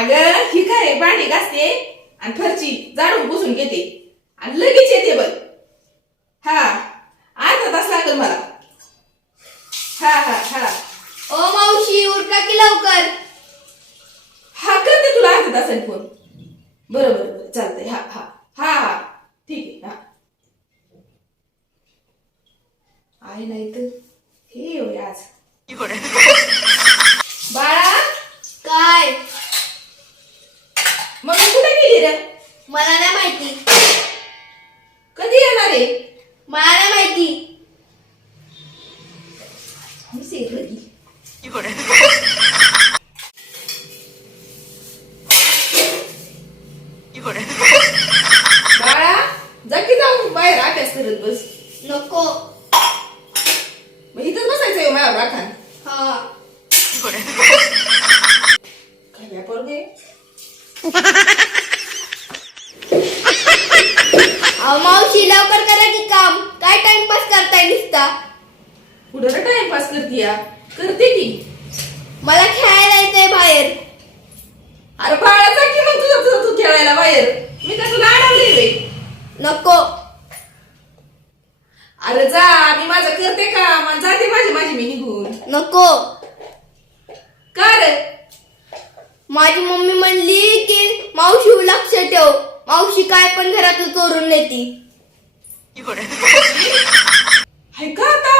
अगं ही काय भांडी घासते आणि फरची झाडून पुसून घेते आणि लगेच येते बघ. हा अर्धा तास लागेल मला. हा हा हा ओ मावशी उरका की लवकर. हा करते तुला अर्धा तासाने फोन. बरं बरं बरं चालतंय. हा हा हा हा ठीक आहे. हा आहे नाही तर हे होय आज बाळा. काय? मग कुठे गेली रे? मला नाही माहिती. कधी येणार आहे? मला नाही माहिती. मी सेरलं की. बाळा जा की जाऊन बाहेर अभ्यास करत बस. नको. मग इथंच बसायचं माझ्यावर राखान. हा. काय पोरगे. अहो मावशी लवकर करा की काम. काय टाइमपास करताय नुसता? कुठं टाइमपास करतीया? करते की. मला खेळायला जायचंय बाहेर. अरे बाळा जा की मग तुझं तुझं तू खेळायला बाहेर. मी काय तुला अडवले रे? नको. अरे जा मी माझं करते काम आणि जाते माझी माझी मी निघून. नको. का रे? माझी मम्मी म्हणली की मावशी लक्ष ठेव. मावशी काय पण घरातून चोरून नेती. हाय का आता?